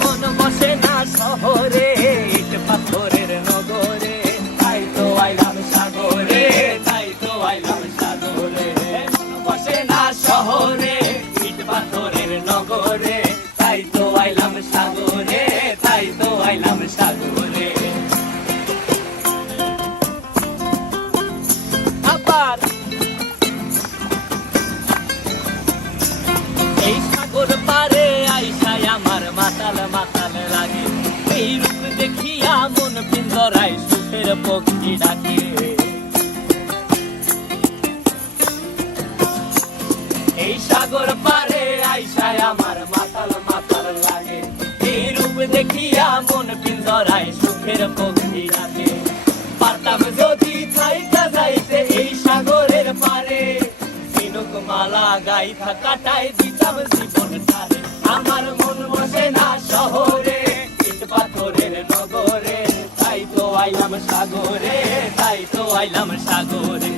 মন বসে না শহরে, ইট পাথরের নগরে, তাই তো আইলাম সাগরে, তাই তো আইলাম সাগরে। মন বসে না শহরে, ইট পাথরের নগরে, তাই তো আইলাম সাগরে, তাই তো আইলাম সাগরে। আবার এই সাগর পারে আইসায় আমার মাতাল মাতাল লাগে, এই রূপ দেখিয়া মন পিঞ্জরায় সুখের পক্ষী ডাকে। এই সাগর পারে আইসায় আমার মাতাল মাতাল লাগে, এই রূপ দেখিয়া মন পিঞ্জরায় সুখের পক্ষী ডাকে। পারতাম যদি থাইকা যাইতে এই সাগরের পারে, ঝিনুক মালা গাইথা কাটাই দিতাম জীবনটারে। আমার মন বসে না শহরে, ইট পাথরের নগরে, তাই তো আইলাম সাগরে, তাই তো আইলাম সাগরে।